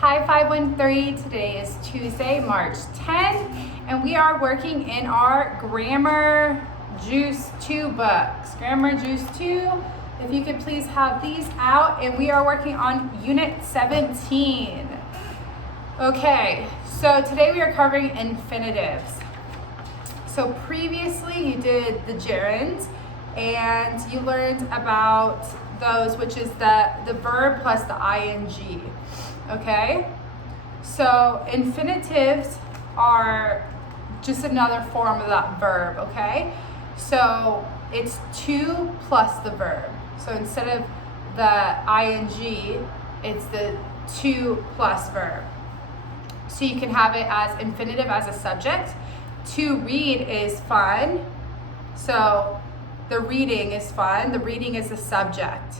Hi 513, today is Tuesday, March 10th, and we are working in our Grammar Juice 2 books. Grammar Juice 2, if you could please have these out, and we are working on Unit 17. Okay, so today we are covering infinitives. So previously you did the gerunds, and you learned about those, which is the verb plus the ing. Okay, so infinitives are just another form of that verb. Okay, so it's to plus the verb. So instead of the ing, it's the to plus verb. So you can have it as infinitive as a subject. To read is fun. So the reading is fun. The reading is the subject.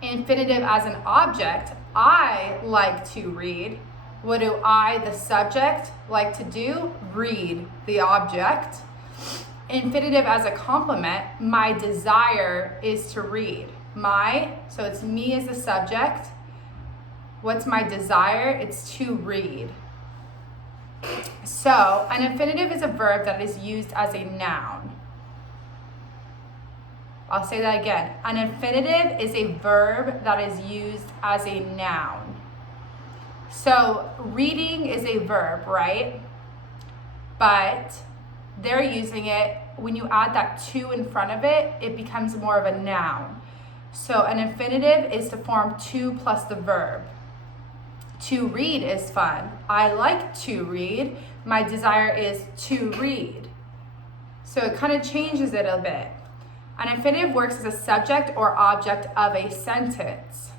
Infinitive as an object. I like to read. What do I, the subject, like to do? Read, the object. Infinitive as a complement. My desire is to read. My, so it's me as the subject. What's my desire? It's to read. So an infinitive is a verb that is used as a noun. I'll say that again. An infinitive is a verb that is used as a noun. So reading is a verb, right? But they're using it, when you add that to in front of it, it becomes more of a noun. So an infinitive is to form to plus the verb. To read is fun. I like to read. My desire is to read. So it kind of changes it a bit. An infinitive works as a subject or object of a sentence.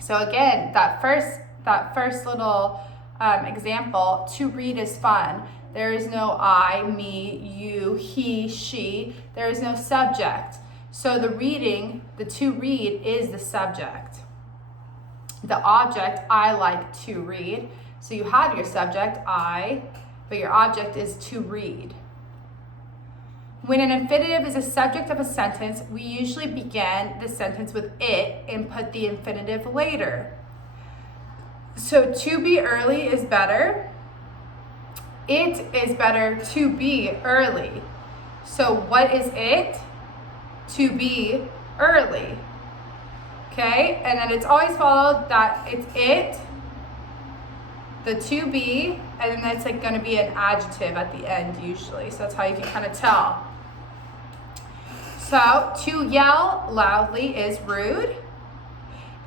So again, that first little example, to read is fun. There is no I, me, you, he, she. There is no subject. So the reading, the to read, is the subject. The object, I like to read. So you have your subject, I, but your object is to read. When an infinitive is a subject of a sentence, we usually begin the sentence with it and put the infinitive later. So to be early is better. It is better to be early. So what is it? To be early. Okay, and then it's always followed that it's it, the to be, and then that's like going to be an adjective at the end usually. So that's how you can kind of tell. So to yell loudly is rude.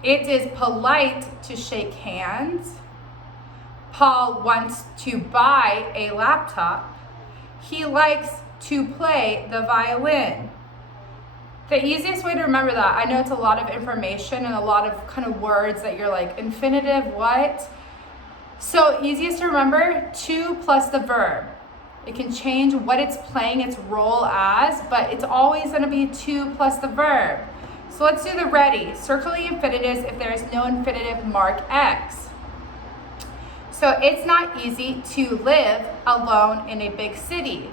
It is polite to shake hands. Paul wants to buy a laptop. He likes to play the violin. The easiest way to remember that, I know it's a lot of information and a lot of kind of words that you're like, infinitive, what? So easiest to remember, to plus the verb. It can change what it's playing its role as, but it's always going to be to plus the verb. So let's do the ready. Circle the infinitives. If there is no infinitive, mark X. So it's not easy to live alone in a big city.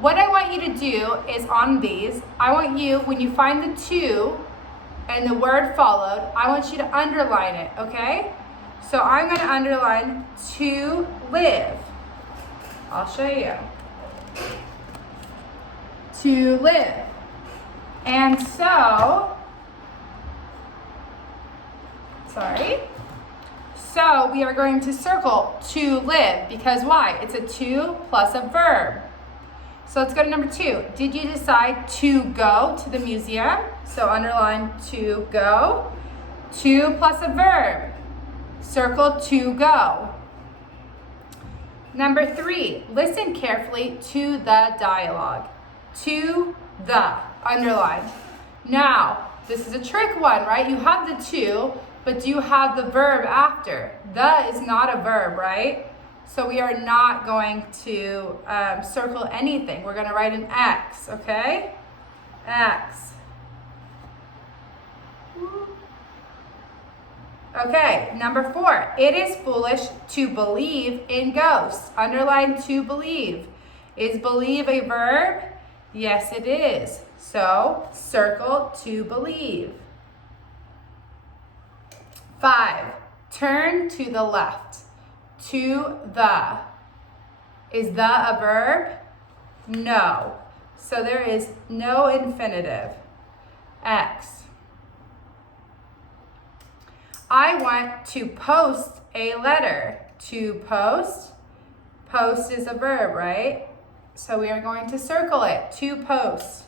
What I want you to do is on these, I want you, when you find the to and the word followed, I want you to underline it, okay? So I'm going to underline to live. I'll show you. To live. And so we are going to circle to live because why? It's a to plus a verb. So let's go to number 2. Did you decide to go to the museum? So underline to go. To plus a verb. Circle to go. Number 3, listen carefully to the dialogue. To the, underline. Now, this is a trick one, right? You have the to, but do you have the verb after? The is not a verb, right? So we are not going to circle anything. We're going to write an X, okay? X. Okay, number 4. It is foolish to believe in ghosts. Underline to believe. Is believe a verb? Yes, it is. So circle to believe. 5, turn to the left. To the. Is the a verb? No. So there is no infinitive. X. I want to post a letter. To post. Post is a verb, right? So we are going to circle it. To post.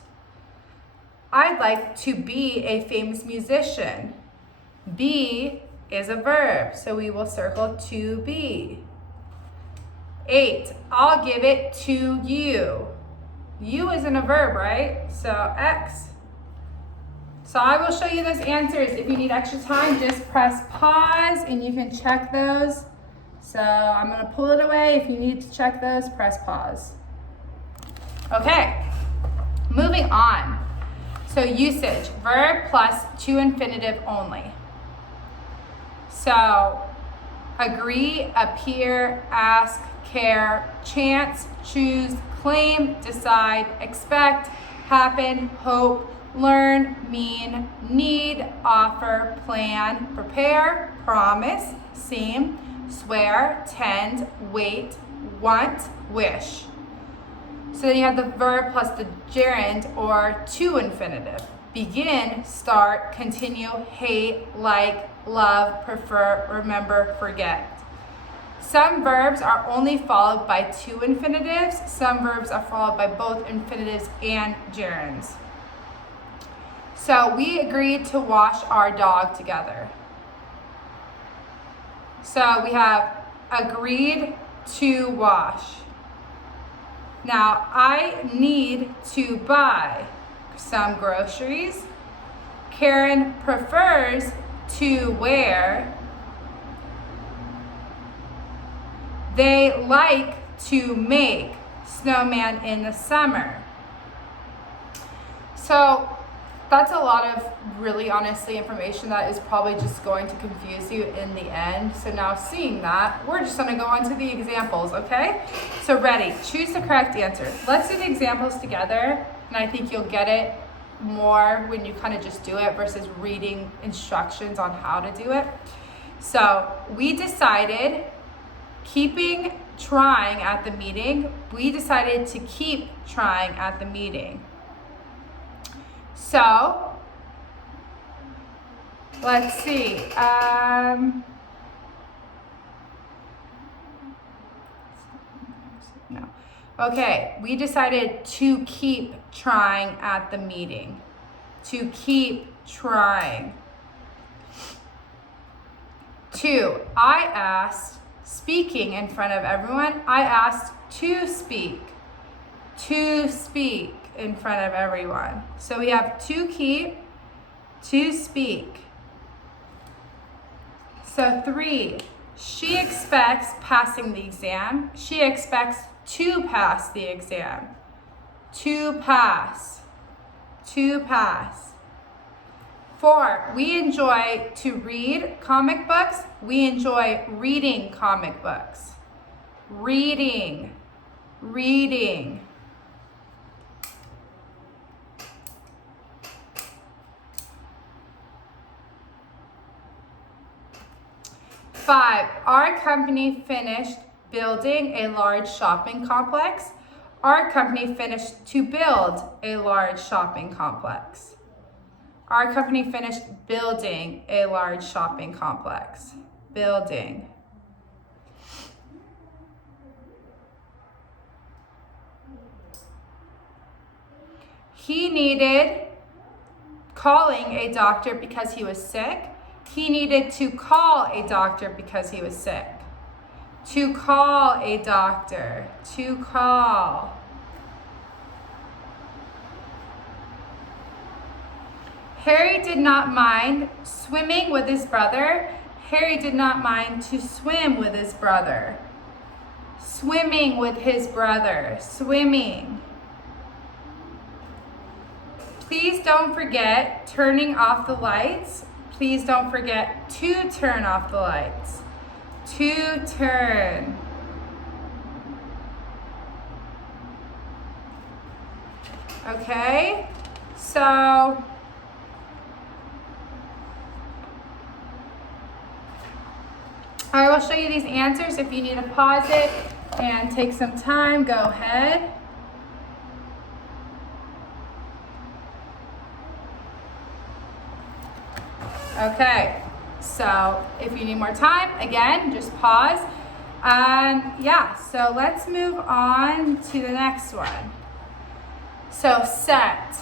I'd like to be a famous musician. Be is a verb, so we will circle to be. 8, I'll give it to you. You isn't a verb, right? So X. So I will show you those answers. If you need extra time, just press pause and you can check those. So I'm gonna pull it away. If you need to check those, press pause. Okay, moving on. So usage, verb plus to infinitive only. So agree, appear, ask, care, chance, choose, claim, decide, expect, happen, hope, learn, mean, need, offer, plan, prepare, promise, seem, swear, tend, wait, want, wish. So then you have the verb plus the gerund or to infinitive. Begin, start, continue, hate, like, love, prefer, remember, forget. Some verbs are only followed by to infinitives. Some verbs are followed by both infinitives and gerunds. So we agreed to wash our dog together. So we have agreed to wash. Now, I need to buy some groceries. Karen prefers to wear. They like to make snowman in the summer. So that's a lot of really honestly information that is probably just going to confuse you in the end. So now seeing that, we're just gonna go on to the examples, okay? So ready, choose the correct answer. Let's do the examples together, and I think you'll get it more when you kind of just do it versus reading instructions on how to do it. So we decided trying at the meeting. We decided to keep trying at the meeting. So, let's see. No. Okay, we decided to keep trying at the meeting. To keep trying. 2, I asked, speaking in front of everyone, I asked to speak. To speak in front of everyone. So we have to keep, to speak. So 3, she expects passing the exam. She expects to pass the exam. To pass. To pass. 4, we enjoy to read comic books. We enjoy reading comic books. Reading. Reading. 5, our company finished building a large shopping complex. Our company finished to build a large shopping complex. Our company finished building a large shopping complex. Building. He needed calling a doctor because he was sick. He needed to call a doctor because he was sick. To call a doctor. To call. Harry did not mind swimming with his brother. Harry did not mind to swim with his brother. Swimming with his brother. Swimming. Please don't forget turning off the lights. Please don't forget to turn off the lights. To turn. Okay, so I will show you these answers. If you need to pause it and take some time, go ahead. Okay, so if you need more time, again, just pause. Yeah, so let's move on to the next one. So set.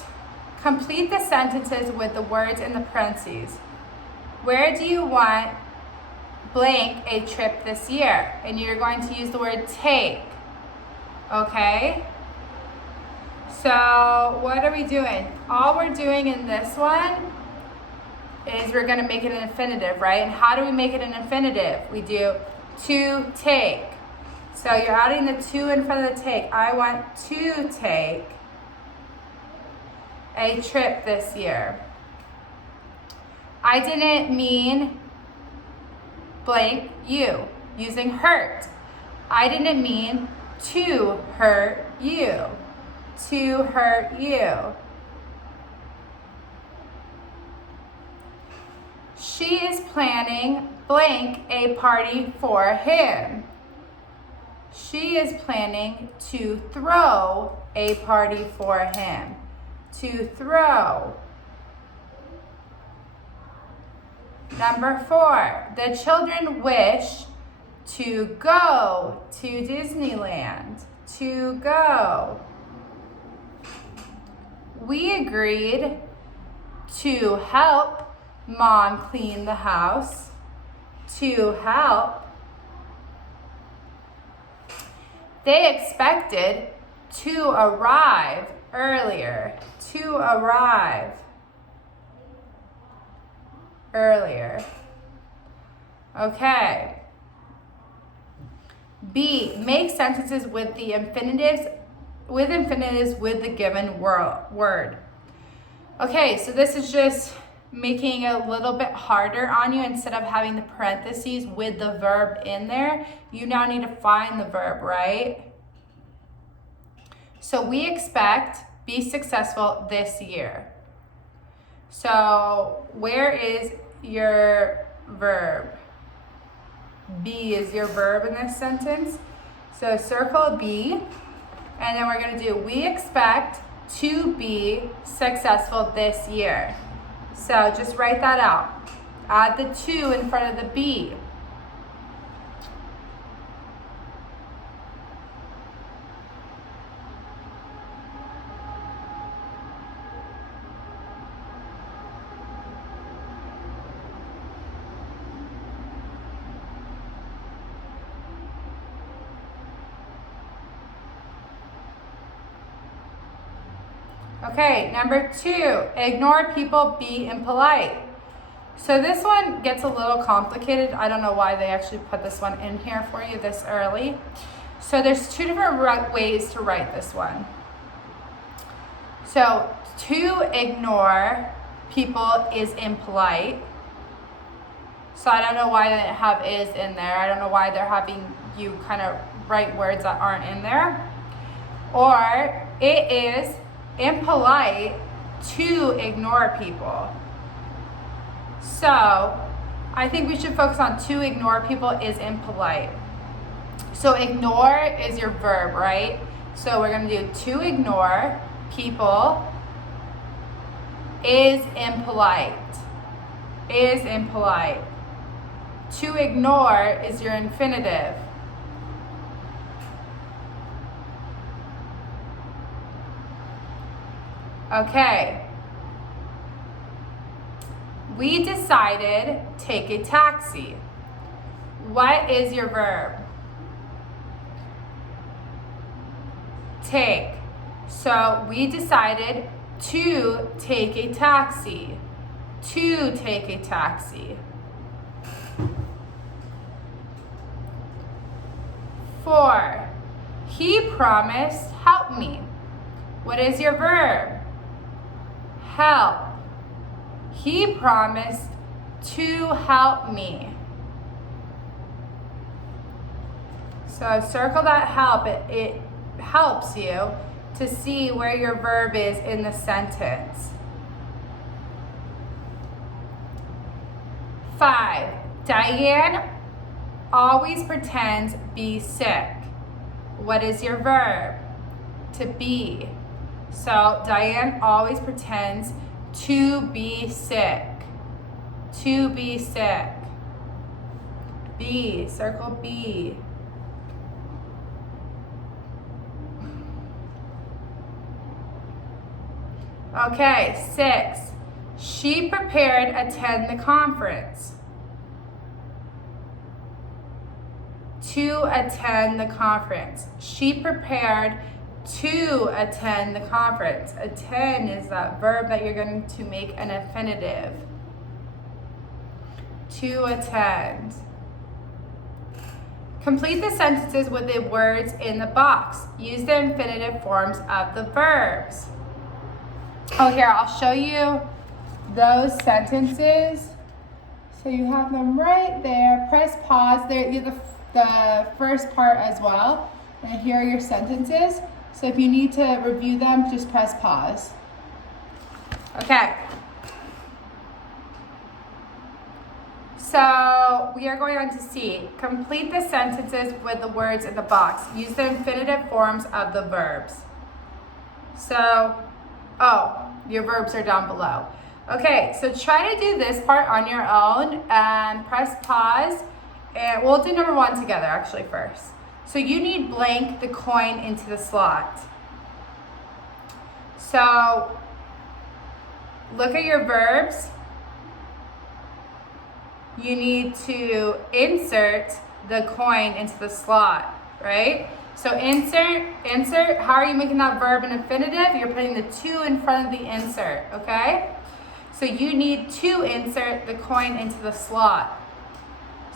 Complete the sentences with the words in the parentheses. Where do you want blank a trip this year? And you're going to use the word take. Okay? So what are we doing? All we're doing in this one is we're going to make it an infinitive, right? And how do we make it an infinitive? We do to take. So you're adding the to in front of the take. I want to take a trip this year. I didn't mean blank you, using hurt. I didn't mean to hurt you. To hurt you. She is planning blank a party for him. She is planning to throw a party for him. To throw. Number 4, the children wish to go to Disneyland. To go. We agreed to help Mom clean the house. To help. They expected to arrive earlier. To arrive earlier. Okay. B, make sentences with the infinitives with the given word. Okay, so this is just making it a little bit harder on you. Instead of having the parentheses with the verb in there, you now need to find the verb, right? So we expect be successful this year. So where is your verb? Be is your verb in this sentence. So circle B, and then we're going to do we expect to be successful this year. So just write that out. Add the to in front of the be. Okay, number 2, ignore people, be impolite. So this one gets a little complicated. I don't know why they actually put this one in here for you this early. So there's 2 different ways to write this one. So to ignore people is impolite. So I don't know why they have is in there. I don't know why they're having you kind of write words that aren't in there. Or it is impolite to ignore people. So I think we should focus on to ignore people is impolite. So ignore is your verb, right? So we're going to do to ignore people is impolite. Is impolite. To ignore is your infinitive. Okay. We decided take a taxi. What is your verb? Take. So we decided to take a taxi. To take a taxi. 4. He promised help me. What is your verb? Help. He promised to help me. So circle that help. It helps you to see where your verb is in the sentence. 5. Diane always pretends be sick. What is your verb? To be. So Diane always pretends to be sick. To be sick. Be, circle be. Okay, 6. She prepared to attend the conference. To attend the conference. She prepared to attend the conference. Attend is that verb that you're going to make an infinitive. To attend. Complete the sentences with the words in the box. Use the infinitive forms of the verbs. Oh, here, I'll show you those sentences. So you have them right there. Press pause. There, you have the first part as well. And here are your sentences. So if you need to review them, just press pause. Okay. So we are going on to C. Complete the sentences with the words in the box. Use the infinitive forms of the verbs. So, your verbs are down below. Okay, so try to do this part on your own and press pause. And we'll do number 1 together actually first. So you need blank the coin into the slot. So look at your verbs. You need to insert the coin into the slot, right? So insert, how are you making that verb an infinitive? You're putting the to in front of the insert, okay? So you need to insert the coin into the slot.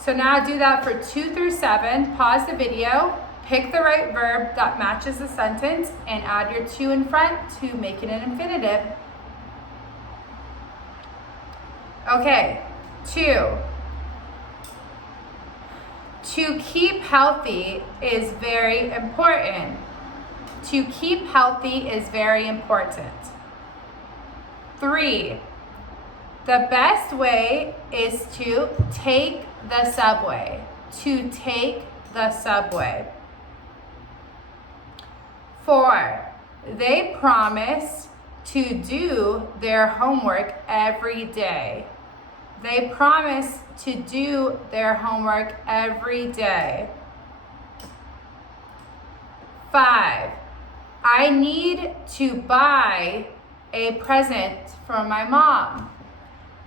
So now do that for 2 through 7. Pause the video, pick the right verb that matches the sentence, and add your to in front to make it an infinitive. Okay, 2. To keep healthy is very important. To keep healthy is very important. 3. The best way is to take the subway. To take the subway. 4. They promise to do their homework every day. They promise to do their homework every day. 5. I need to buy a present for my mom.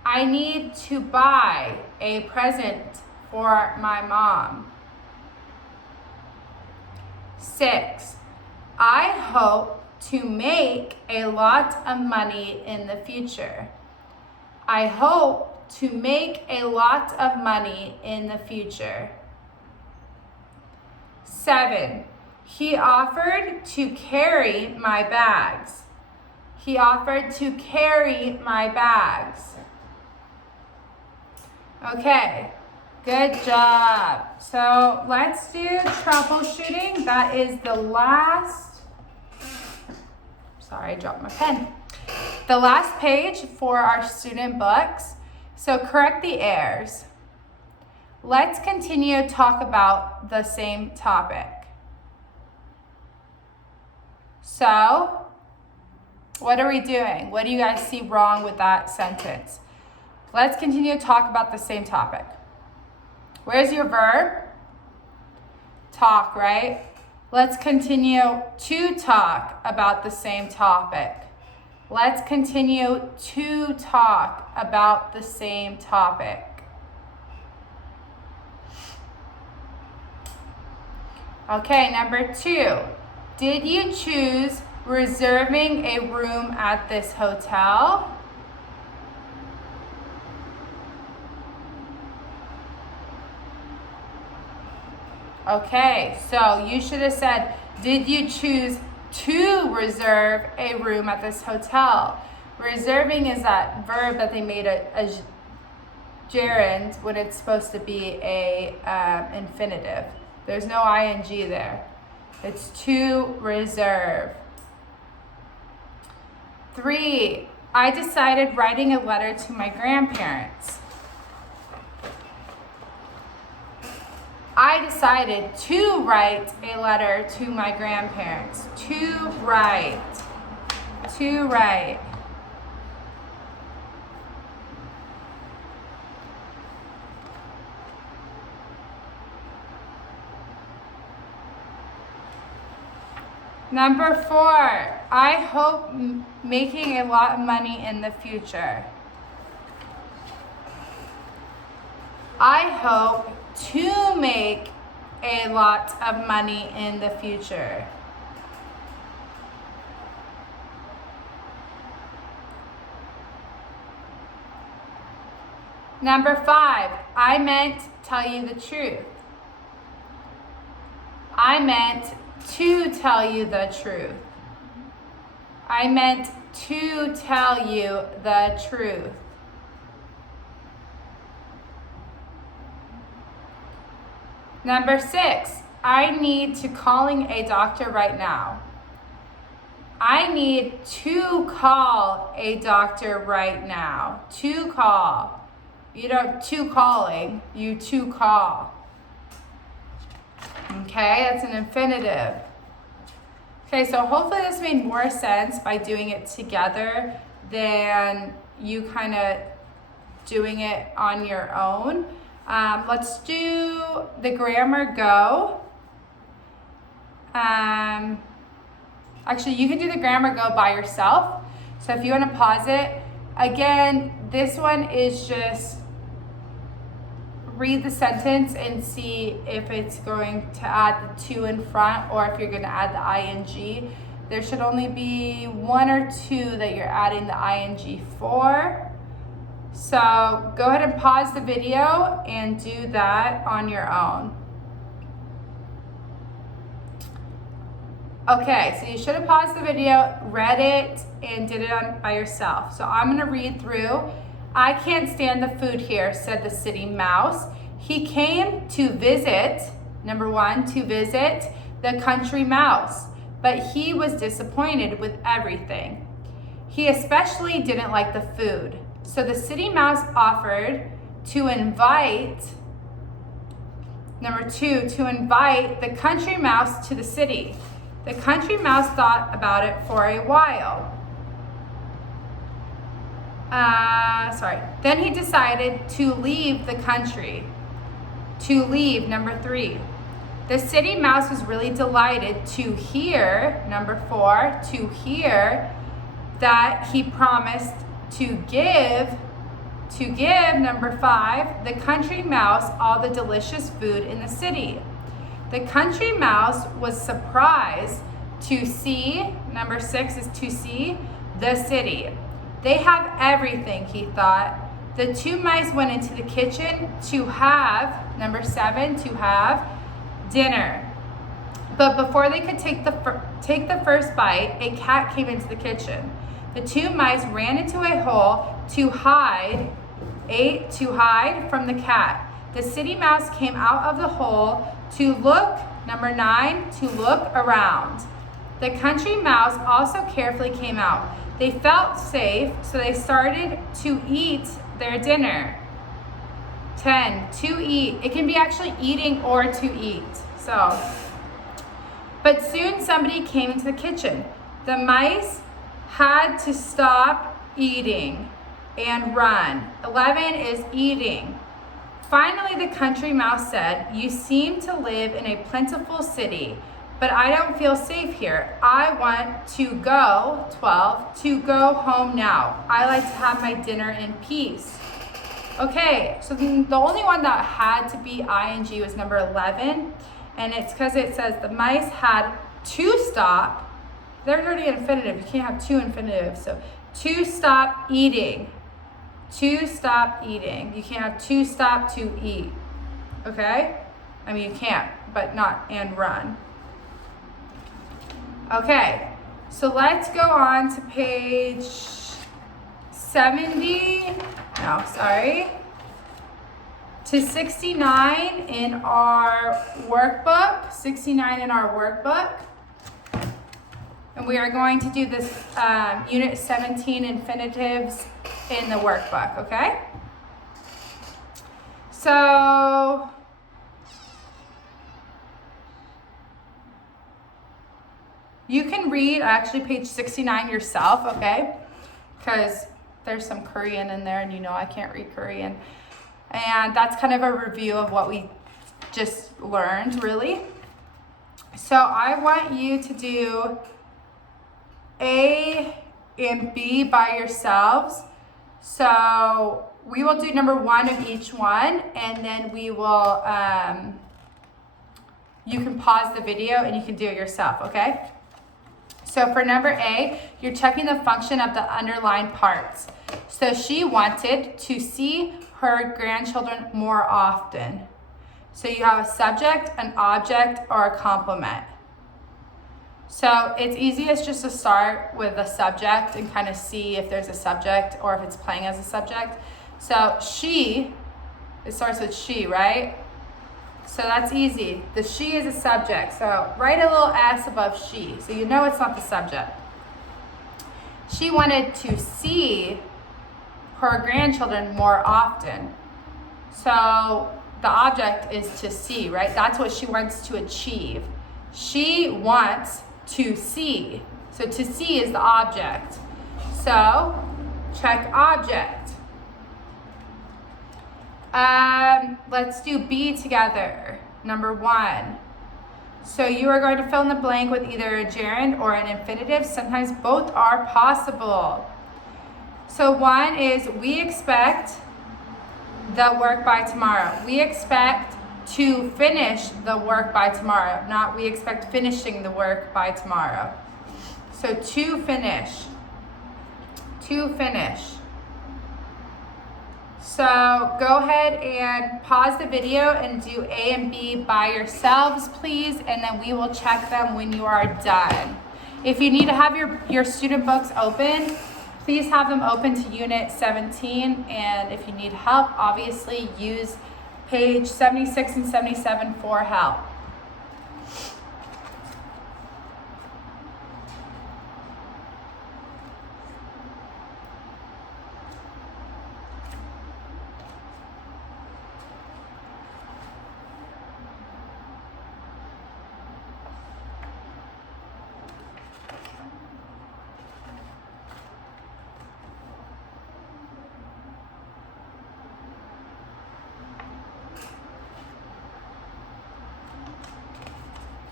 I need to buy a present for my mom. 6. I hope to make a lot of money in the future. I hope to make a lot of money in the future. 7. He offered to carry my bags. He offered to carry my bags. Okay, good job. So let's do troubleshooting. That is the last, sorry, I dropped my pen. The last page for our student books. So correct the errors. Let's continue to talk about the same topic. So, what are we doing? What do you guys see wrong with that sentence? Let's continue to talk about the same topic. Where's your verb? Talk, right? Let's continue to talk about the same topic. Let's continue to talk about the same topic. Okay, number 2. Did you choose reserving a room at this hotel? Okay, so you should have said, did you choose to reserve a room at this hotel? Reserving is that verb that they made a gerund when it's supposed to be a infinitive. There's no ing there. It's to reserve. 3. I decided writing a letter to my grandparents. I decided to write a letter to my grandparents. To write. To write. Number 4, I hope making a lot of money in the future. I hope to make a lot of money in the future. Number 5, I meant tell you the truth. I meant to tell you the truth. I meant to tell you the truth. Number 6, I need to calling a doctor right now. I need to call a doctor right now. To call. You don't to calling, you to call. Okay, that's an infinitive. Okay, so hopefully this made more sense by doing it together than you kind of doing it on your own. Let's do the grammar go. Actually, you can do the grammar go by yourself. So if you want to pause it, again, this one is just read the sentence and see if it's going to add the to in front or if you're going to add the ing. There should only be 1 or 2 that you're adding the ing for. So go ahead and pause the video and do that on your own. Okay, so you should have paused the video, read it, and did it by yourself. So I'm going to read through. I can't stand the food here, said the city mouse. He came to visit, number 1, to visit the country mouse, but he was disappointed with everything. He especially didn't like the food. So the city mouse offered to invite, number 2, to invite the country mouse to the city. The country mouse thought about it for a while. Then he decided to leave the country. To leave, number 3. The city mouse was really delighted to hear, number 4, to hear that he promised to give, number 5, the country mouse all the delicious food in the city. The country mouse was surprised to see, number 6 is to see, the city. They have everything, he thought. The 2 mice went into the kitchen to have, number 7, to have dinner. But before they could take the first bite, a cat came into the kitchen. The 2 mice ran into a hole to hide from the cat. The city mouse came out of the hole to look, number 9, to look around. The country mouse also carefully came out. They felt safe, so they started to eat their dinner. 10, to eat. It can be actually eating or to eat. But soon somebody came into the kitchen. The mice had to stop eating and run. 11 is eating. Finally, the country mouse said, "You seem to live in a plentiful city, but I don't feel safe here. I want to go," 12, "to go home now. I like to have my dinner in peace." Okay, so the only one that had to be ing was number 11, and it's because it says the mice had to stop. There's already an infinitive. You can't have 2 infinitives. So to stop eating. To stop eating. You can't have to stop to eat. Okay? I mean, you can't, but not and run. Okay, so let's go on to page 70. No, sorry. To 69 in our workbook. 69 in our workbook. And we are going to do this unit 17 infinitives in the workbook, okay? So read actually page 69 yourself, okay? Because there's some Korean in there and you know I can't read Korean. And that's kind of a review of what we just learned, really. So I want you to do A and B by yourselves. So we will do number 1 of each one, and then we will, you can pause the video and you can do it yourself, okay? So for number A, you're checking the function of the underlined parts. So she wanted to see her grandchildren more often. So you have a subject, an object, or a complement. So it's easiest just to start with a subject and kind of see if there's a subject or if it's playing as a subject. So she, it starts with she, right? So that's easy. The she is a subject. So write a little S above she, so you know it's not the subject. She wanted to see her grandchildren more often. So the object is to see, right? That's what she wants to achieve. She wants to see. So to see is the object. So check object. Let's do B together. Number 1. So you are going to fill in the blank with either a gerund or an infinitive. Sometimes both are possible. So 1 is we expect the work by tomorrow. We expect to finish the work by tomorrow, not we expect finishing the work by tomorrow. So to finish. To finish. So go ahead and pause the video and do A and B by yourselves, please, and then we will check them when you are done. If you need to have your student books open, please have them open to Unit 17, and if you need help, obviously use page 76 and 77 for help.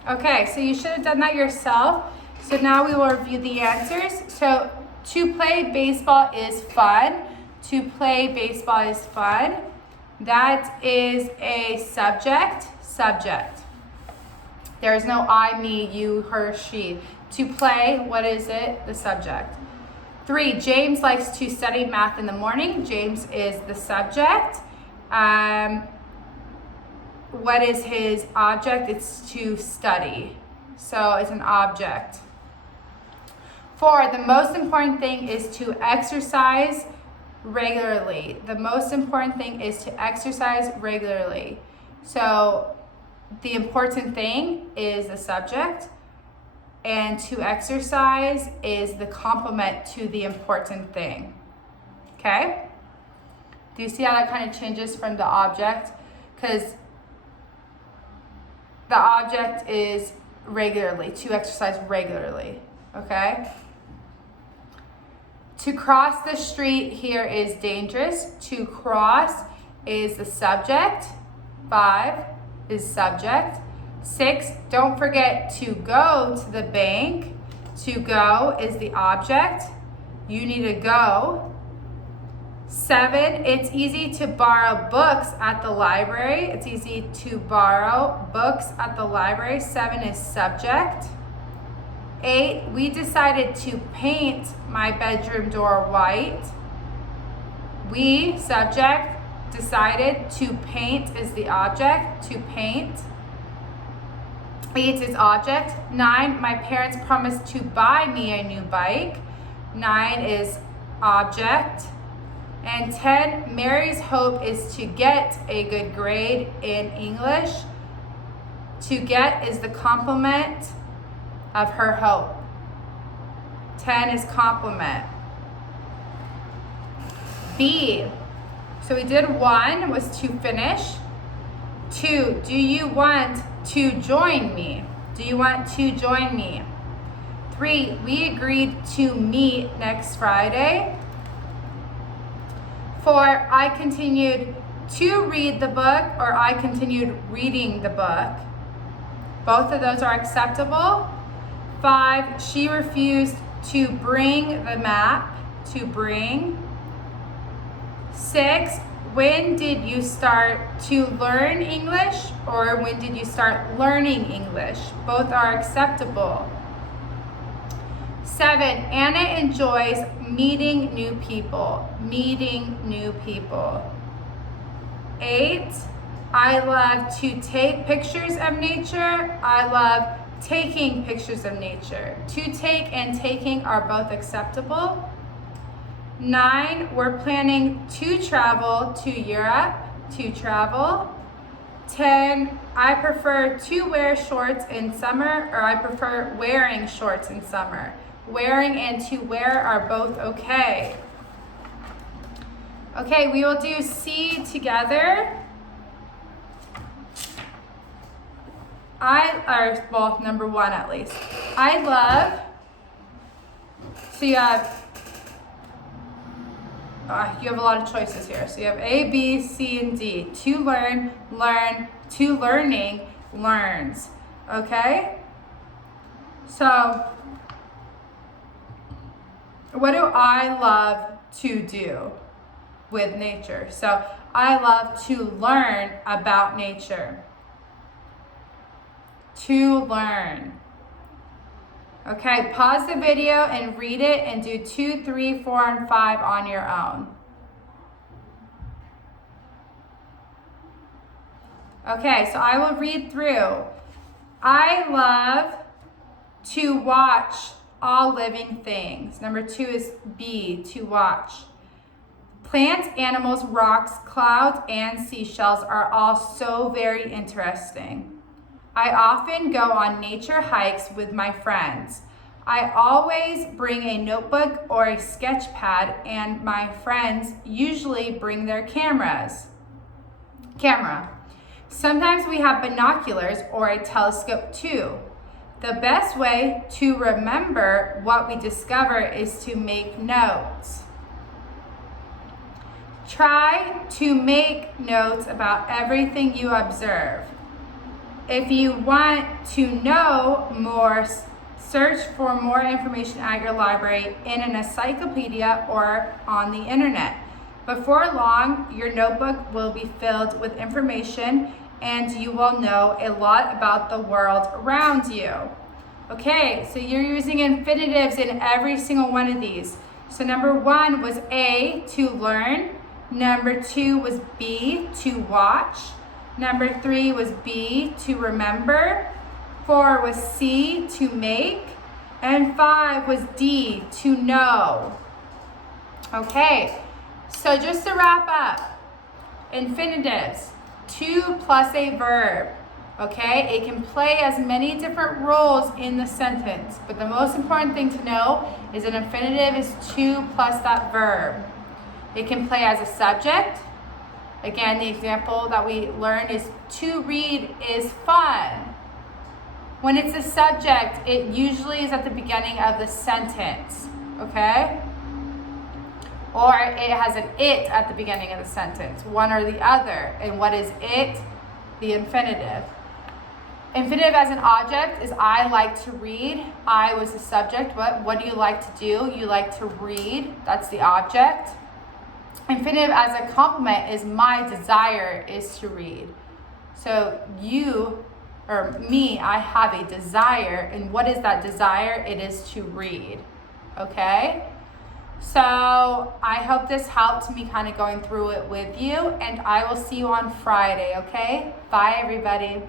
Okay, so you should have done that yourself. So now we will review the answers. So to play baseball is fun. To play baseball is fun. That is a subject. Subject. There is no I, me, you, her, she. To play, what is it? The subject. 3, James likes to study math in the morning. James is the subject. What is his object? It's to study. So it's an object. 4, the most important thing is to exercise regularly. The most important thing is to exercise regularly. So the important thing is the subject, and to exercise is the complement to the important thing. Okay? Do you see how that kind of changes from the object? Because the object is regularly, to exercise regularly, okay? To cross the street here is dangerous. To cross is the subject. 5 is subject. 6, don't forget to go to the bank. To go is the object. You need to go. 7, it's easy to borrow books at the library. It's easy to borrow books at the library. 7 is subject. 8, we decided to paint my bedroom door white. We, subject, decided to paint is the object. To paint. 8 is object. 9, my parents promised to buy me a new bike. 9 is object. And 10, Mary's hope is to get a good grade in English. To get is the complement of her hope. 10 is complement. B, so we did 1 was to finish. 2, do you want to join me? Do you want to join me? 3, we agreed to meet next Friday. 4, I continued to read the book, or I continued reading the book. Both of those are acceptable. 5, she refused to bring the map, to bring. 6, when did you start to learn English, or when did you start learning English? Both are acceptable. 7, Anna enjoys meeting new people, meeting new people. 8, I love to take pictures of nature. I love taking pictures of nature. To take and taking are both acceptable. 9, we're planning to travel to Europe, to travel. 10, I prefer to wear shorts in summer, or I prefer wearing shorts in summer. Wearing and to wear are both okay. Okay, we will do C together. Number 1 at least. I love, so you have a lot of choices here. So you have A, B, C, and D. To learn, learn, to learning, learns. Okay? So, what do I love to do with nature? So, I love to learn about nature. To learn. Okay, pause the video and read it and do 2, 3, 4, and 5 on your own. Okay, so I will read through. I love to watch all living things. Number 2 is B, to watch. Plants, animals, rocks, clouds, and seashells are all so very interesting. I often go on nature hikes with my friends. I always bring a notebook or a sketch pad, and my friends usually bring their camera. Sometimes we have binoculars or a telescope too. The best way to remember what we discover is to make notes. Try to make notes about everything you observe. If you want to know more, search for more information at your library in an encyclopedia or on the internet. Before long, your notebook will be filled with information and you will know a lot about the world around you. Okay, so you're using infinitives in every single one of these. So number 1 was A, to learn. Number 2 was B, to watch. Number 3 was B, to remember. 4 was C, to make. And 5 was D, to know. Okay, so just to wrap up, infinitives, to plus a verb. Okay, it can play as many different roles in the sentence, but the most important thing to know is an infinitive is to plus that verb. It can play as a subject. Again, the example that we learned is to read is fun. When it's a subject, it usually is at the beginning of the sentence, okay? Or it has an it at the beginning of the sentence, one or the other. And what is it? The infinitive. Infinitive as an object is I like to read. I was the subject. What do you like to do? You like to read. That's the object. Infinitive as a complement is my desire is to read. So you or me, I have a desire. And what is that desire? It is to read. Okay? So I hope this helped me kind of going through it with you. And I will see you on Friday, okay? Bye, everybody.